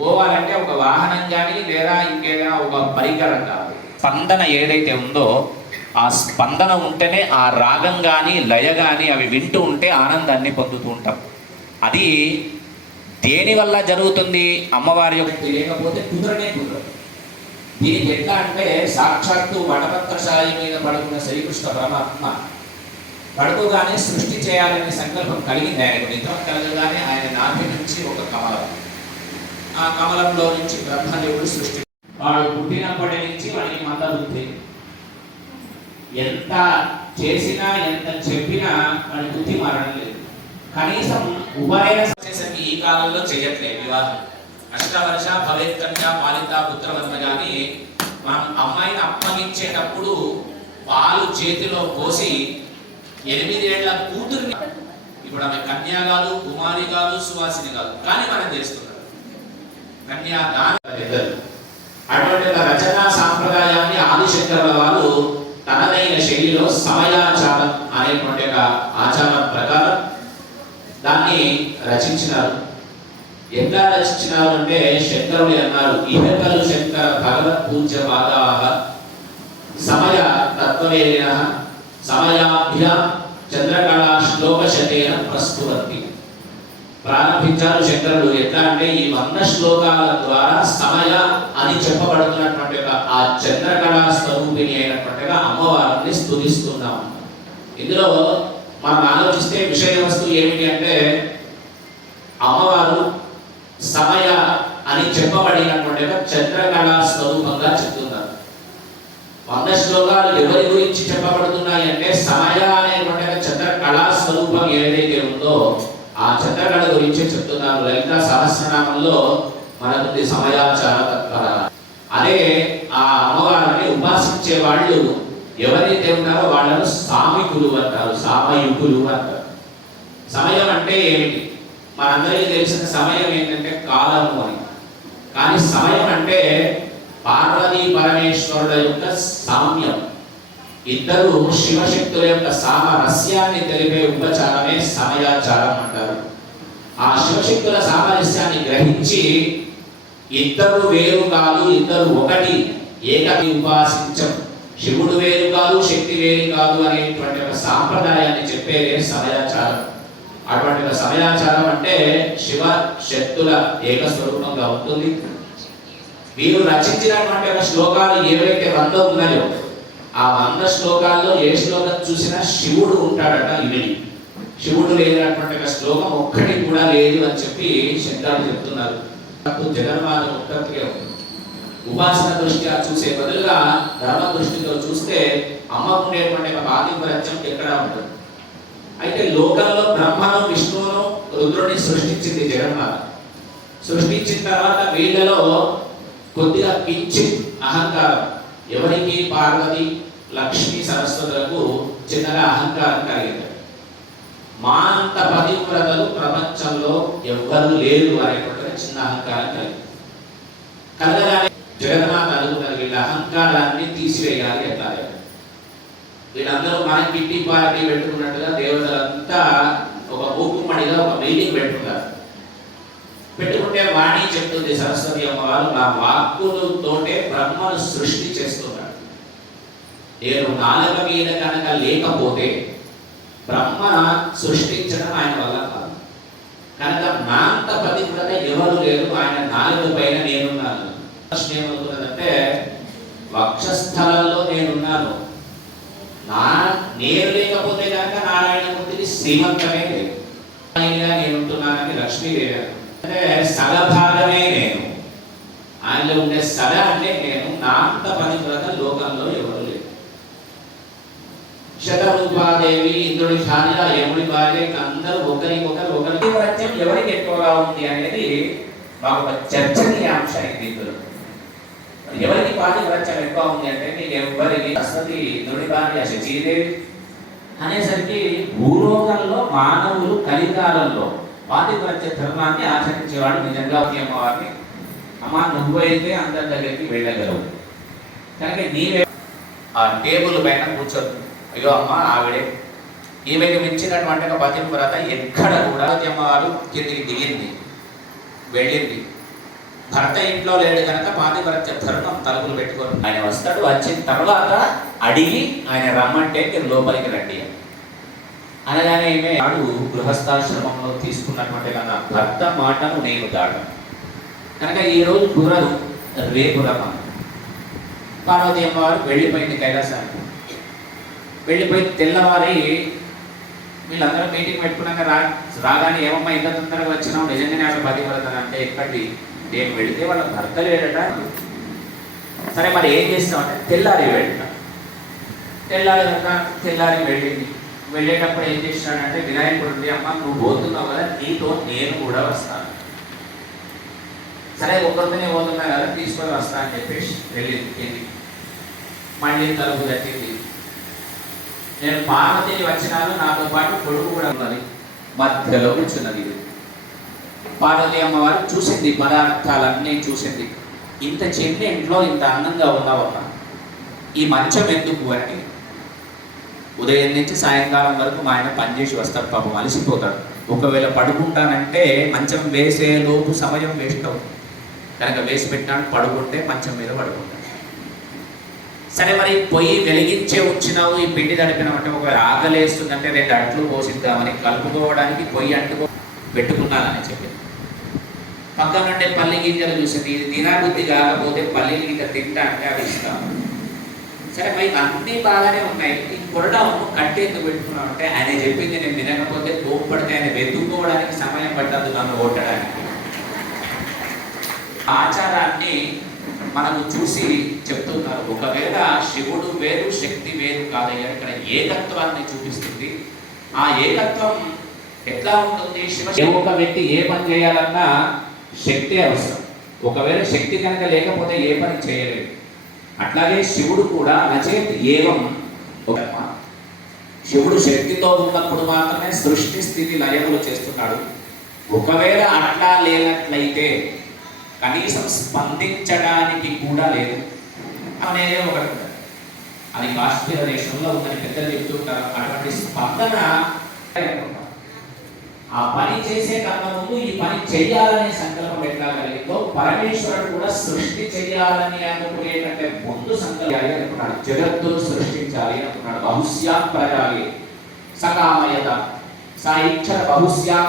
పోవాలంటే ఒక వాహనం కానీ లేదా ఇంకేదైనా ఒక పరికరం కాదు. స్పందన ఏదైతే ఉందో ఆ స్పందన ఉంటేనే ఆ రాగం కానీ లయ కానీ అవి వింటూ ఉంటే ఆనందాన్ని పొందుతూ ఉంటాం. అది దేనివల్ల జరుగుతుంది? అమ్మవారి యొక్క లేకపోతే కుదరనే కుదరదు. దీనికి ఎట్లా అంటే సాక్షాత్తు వడపత్రశాయి మీద పడుకున్న శ్రీకృష్ణ పరమాత్మ పడుకోగానే సృష్టి చేయాలనే సంకల్పం కలిగింది ఆయనకు నిద్ర కలగగానే ఆయన నాభి నుంచి ఒక కమలం. ఆ కమలంలో నుంచి బ్రహ్మదేవుడు సృష్టి వాడు పుట్టినప్పటి నుంచి వాడికి బుద్ధి ఎంత చేసినా ఎంత చెప్పినా వాడి బుద్ధి మారడం లేదు. కనీసం ఉపనయన చేసరికి ఈ కాలంలో చేయట్లేదు వివాహం. అష్టవర్ష భవేత్కన్యా పాలిత పుత్రవర్మ కానీ మనం అమ్మాయిని అప్పగించేటప్పుడు పాలు చేతిలో పోసి ఎనిమిదేళ్ళ కూతుర్ని ఇప్పుడు ఆమె కన్యా కాదు కుమారి కాదు సువాసిని కాదు కానీ మనం చేస్తున్నాం. కన్యాదాన ఇద్దరు. అటువంటి ఒక రచనా సాంప్రదాయాన్ని ఆదిశంకరుల వారు తనదైన శైలిలో సమయాచారం అనేటువంటి ఒక ఆచారం ప్రకారం దాన్ని రచించినారు ఎట్లా రచించినారు అంటే శంకరుడు అన్నారు ఇహకలు శంకర భగవత్ పూజ పాదా సమయ తత్వవేదిన సమయాభ్య చంద్రకళా శ్లోకశతేన శతేన ప్రారంభించారు శంకరుడు ఎట్లా అంటే ఈ వంద శ్లోకాల ద్వారా సమయ అని చెప్పబడుతున్నటువంటి ఆ చంద్రకళా స్వరూపిణి అయినటువంటి అమ్మవారిని స్థుతిస్తున్నాం. ఇందులో మనం ఆలోచిస్తే విషయ వస్తువు ఏమిటి అంటే అమ్మవారు సమయ అని చెప్పబడినటువంటి చంద్రకళా స్వరూపంగా చెప్తున్నారు. వంద శ్లోకాలు ఎవరి గురించి చెప్పబడుతున్నాయి అంటే సమయ అనేటువంటి చంద్రకళా స్వరూపం ఏదైతే ఉందో ఆ చంద్రకళ గురించి చెప్తున్నారు లలిత సహస్రనామంలో మనకుంది సమయాచార తత్పర అదే ఆ అమ్మవారిని ఉపాసించే వాళ్ళు ఎవరైతే ఉన్నారో వాళ్ళను సామికులు అంటారు సామయుకులు అంటారు. సమయం అంటే ఏమిటి? మనందరికీ తెలిసిన సమయం ఏంటంటే కాలము అని. కానీ సమయం అంటే పార్వతీ పరమేశ్వరుల యొక్క సామ్యం. ఇద్దరు శివశక్తుల యొక్క సామరస్యాన్ని తెలిపే ఉపచారమే సమయాచారం అంటారు. ఆ శివశక్తుల సామరస్యాన్ని గ్రహించి ఇద్దరు వేరు కాదు ఇద్దరు ఒకటి ఏకటి ఉపాసించం. శివుడు వేరు కాదు శక్తి వేరు కాదు అనేటువంటి ఒక సాంప్రదాయాన్ని చెప్పేదే సమయాచారం. అటువంటి ఒక సమయాచారం అంటే శివ శక్తుల ఏక స్వరూపంగా ఉంటుంది. వీరు రచించినటువంటి ఒక శ్లోకాలు ఏవైతే వంద ఉన్నాయో ఆ వంద శ్లోకాల్లో ఏ శ్లోకం చూసినా శివుడు ఉంటాడట ఇవి శివుడు లేనటువంటి శ్లోకం ఒక్కటి కూడా లేదు అని చెప్పి శంకరులు చెప్తున్నారు. అప్పుడు జగన్మాత ఉత్పత్తిగా ఉపాసన దృష్ట్యా చూసే బదులుగా ధర్మ దృష్టితో చూస్తే అమ్మకు ఉండేటువంటి ఒక ఎక్కడ ఉంటుంది అయితే లోకంలో బ్రహ్మను విష్ణువును రుద్రుని సృష్టించింది జగన్మాత. సృష్టించిన తర్వాత వీళ్ళలో కొద్దిగా కించిత్ అహంకారం. ఎవరికి పార్వతి లక్ష్మి సరస్వతులకు చిన్నగా అహంకారం కలిగింది. మా అంత పతివ్రతలు ప్రపంచంలో ఎవ్వరు లేరు అనేటువంటి చిన్న అహంకారం కలిగింది. కలగగానే జగన్మాత అనుకున్నారు వీళ్ళ అహంకారాన్ని తీసివేయాలి ఎట్లా వీళ్ళందరూ మనం కిట్టి పార్టీ పెట్టుకున్నట్టుగా దేవతలంతా ఒక మూకుమ్మడిగా ఒక మీటింగ్ పెట్టుకున్నారు పెట్టుకుంటే వాణి చెప్తుంది సరస్వతి అమ్మవారు నా వాక్కులతోటే కర్మను సృష్టి చేస్తున్నాడు నేను నాలుక మీద కనుక లేకపోతే బ్రహ్మ సృష్టించడం ఆయన వల్ల కాదు. కనుక నా అంత పతివ్రత ఎవరు లేరు ఆయన నాలుగు పైన నేనున్నాను. ప్రశ్న ఏమవుతున్నదంటే వక్షస్థలంలో నేనున్నాను. నా నేను లేకపోతే కనుక నారాయణమూర్తికి శ్రీమంతమే లేదు. నేనుంటున్నానని నేను లక్ష్మీదేవి అంటే సగభాగమే దానిలో ఉండే సగ అంటే నేను నాంత అంత పతివ్రత లోకంలో ఎవరు లేదు శతరూపాదేవి ఇంద్రుడి భార్య యముడి భార్య అందరూ ఒకరికొకరు ఒకరికి ప్రత్యం ఎవరికి ఎక్కువగా ఉంది అనేది మాకు ఒక చర్చనీయాంశం ఇది ఇందులో మరి ఎవరికి పాతివ్రత్యం ఎక్కువ ఉంది అంటే నీకు ఎవరికి సరస్వతి ఇంద్రుడి భార్య శచీదేవి. అనేసరికి భూలోకంలో మానవులు కలికాలంలో పాతివ్రత్య ధర్మాన్ని ఆచరించేవాడు నిజంగా ఒక అమ్మవారిని. అమ్మా నువ్వు అయితే అందరి దగ్గరికి వెళ్ళగలవు. కనుక నీవే ఆ టేబుల్ పైన కూర్చోదు అయ్యో అమ్మ ఆవిడే. ఈమెకి మించినటువంటి ఒక తర్వాత ఎక్కడ కూడా అమ్మవారు కిందికి దిగింది. వెళ్ళింది. భర్త ఇంట్లో లేడు కనుక పాతిభర్త్య ధర్మం తలుపులు పెట్టుకోరు ఆయన వస్తాడు. వచ్చిన తర్వాత అడిగి ఆయన రమ్మంటే మీరు లోపలికి రండి అనగానే ఈమె నాడు గృహస్థాశ్రమంలో తీసుకున్నటువంటి కన్నా భర్త మాటను నేను దాటను. కనుక ఈ రోజు కుదరదు రేపు రమ్మ. పార్వతి అమ్మవారు వెళ్ళిపోయింది కైలాసానికి. వెళ్ళిపోయి తెల్లవారి వీళ్ళందరూ మీటింగ్ పెట్టుకున్నాక రా రాగానే ఏమమ్మా ఇంత తొందరగా వచ్చినావు? నిజంగానే అసలు పది పడుతుంది అంటే ఎక్కడి నేను వెళితే వాళ్ళ భర్త లేడట సరే మరి ఏం చేస్తామంటే తెల్లారి వెళ్ళట తెల్లారి కనుక తెల్లారి వెళ్ళింది. వెళ్ళేటప్పుడు ఏం చేసినాడంటే వినాయకుడు అమ్మ నువ్వు పోతున్నావు కదా నీతో నేను కూడా వస్తాను. సరే ఒకరితోనే పోతున్నా కదా తీసుకొని వస్తా అని చెప్పేసి వెళ్ళింది వెళ్ళి మళ్ళీ తలుపు తట్టింది. నేను పార్వతిని వచ్చినాను నాతో పాటు కొడుకు కూడా ఉన్నది. మధ్యలో కూర్చున్నది ఇది. పార్వతి అమ్మవారు చూసింది పదార్థాలన్నీ చూసింది. ఇంత చిన్న ఇంట్లో ఇంత అందంగా ఉన్నావమ్మ ఈ మంచం ఎందుకు అంటే ఉదయం నుంచి సాయంకాలం వరకు మా ఆయన పనిచేసి వస్తాడు పాపం అలసిపోతాడు. ఒకవేళ పడుకుంటానంటే మంచం వేసే లోపు సమయం వేస్ట్ అవుతుంది. కనుక వేసి పెట్టినాడు పడుకుంటే మంచం మీద పడుకుంటాడు సరే మరి పొయ్యి వెలిగించే వచ్చినావు ఈ పిండి తడిపినావు అంటే ఒక ఆకలేస్తుందంటే రెండు అట్లు పోసిద్దామని కలుపుకోవడానికి పొయ్యి అంటుకో పెట్టుకున్నానని చెప్పింది పక్కన నుండి పల్లి గింజలు చూసింది ఇది తినబుద్ధి కాకపోతే పల్లీలు గింజ తింటా అంటే అవి ఇస్తాం సరే మరి అన్నీ బాగానే ఉన్నాయి. ఈ కొరడాము కట్టి ఎందుకు పెట్టుకున్నాం అంటే ఆయన చెప్పింది నేను వినకపోతే కోప్పడితే ఆయన వెతుక్కోవడానికి సమయం పట్టదు నన్ను కొట్టడానికి. ఆచారాన్ని మనకు చూసి చెప్తున్నారు. ఒకవేళ శివుడు వేరు శక్తి వేరు కాదయ్యా ఇక్కడ ఏకత్వాన్ని చూపిస్తుంది? ఆ ఏకత్వం ఎట్లా ఉంటుంది? శివ ఒక వ్యక్తి ఏ పని చేయాలన్నా శక్తి అవసరం. ఒకవేళ శక్తి కనుక లేకపోతే ఏ పని చేయలేదు. అట్లాగే శివుడు కూడా నచేత్ ఏవం? ఒక శివుడు శక్తితో ఉన్నప్పుడు మాత్రమే సృష్టి స్థితి లయములు చేస్తున్నాడు. ఒకవేళ అట్లా లేనట్లయితే కనీసం స్పందించడానికి కూడా లేదు. అనేది ఒకటి అది కాశ్మీర దేశంలో ఉందని పెద్దలు చెప్తుంటారు. అటువంటి స్పందన ఆ పని చేసే కన్నా ముందు ఈ పని చేయాలనే సంకల్పం ఎట్లా కలిగిందో పరమేశ్వరుడు కూడా సృష్టి చేయాలని అనుకునేటంటే ముందు సంకల్పాలి అనుకున్నాడు. జగత్తును సృష్టించాలి అనుకున్నాడు. బహుశ్యాం ప్రజాలి సకామయత. సా ఇచ్చ బహుశ్యాం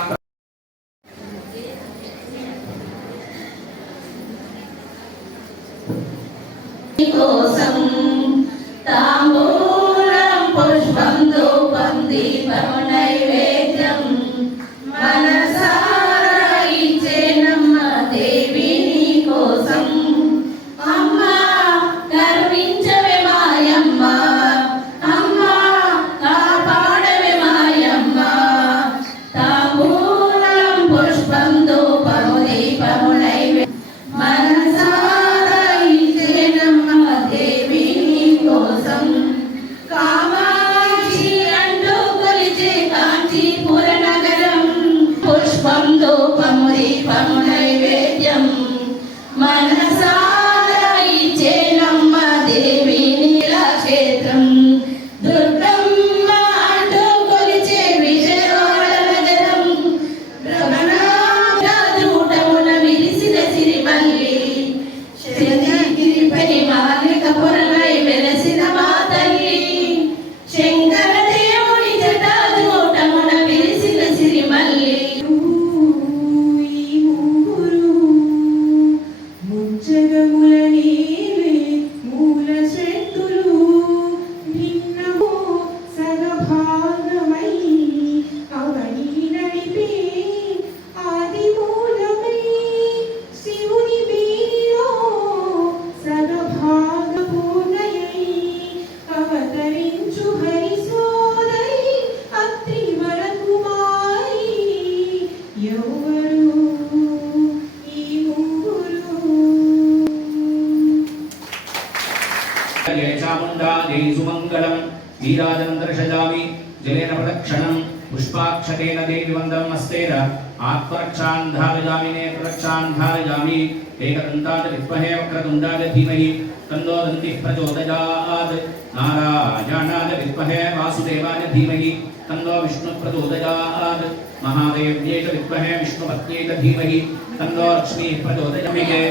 వీరాజం దర్శయామి జలేన ప్రదక్షిణం పుష్పాక్షతేన దేవి వందనం హస్తేన ఆత్మరక్షాన్ ధారయామి నేత్రరక్షాన్ ధారయామి ఏకదంతాయ విద్మహే వక్రతుండాయ ధీమహి తన్నో దంతి ప్రచోదయాత్. నారాయణాయ విద్మహే వాసుదేవాయ ధీమహి తన్నో విష్ణు ప్రచోదయాత్ మహాదేవ్యేష విద్మహే విష్ణుపత్యేత ధీమహి తన్నో లక్ష్మీ ప్రచోదయమిగే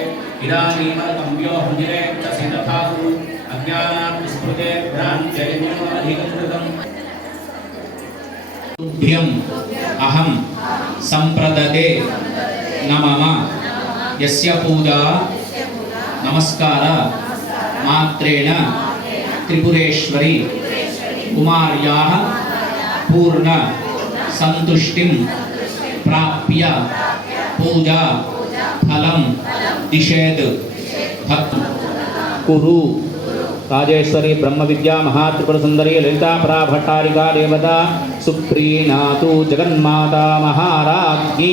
ఇదానీమలకంవ్యో హృదిరే చ సిద్ధపాసు అజ్ఞానాత్ విస్మృతే భ్రాంత్యధికృతం భ్యం అహం సంప్రదతే నమమ యస్య పూజా నమస్కార మాత్రేణ त्रिपुरेश्वरी कुमार्याः पूर्ण सन्तुष्टिं प्राप्य पूजा फलं दिशेत् भक् कुरु। राजेश्वरी ब्रह्म विद्या महात्रिपुर सुंदरी ललिता परा भट्टारिका देवता सुप्रीनातु जगन्माता महाराज्ञी।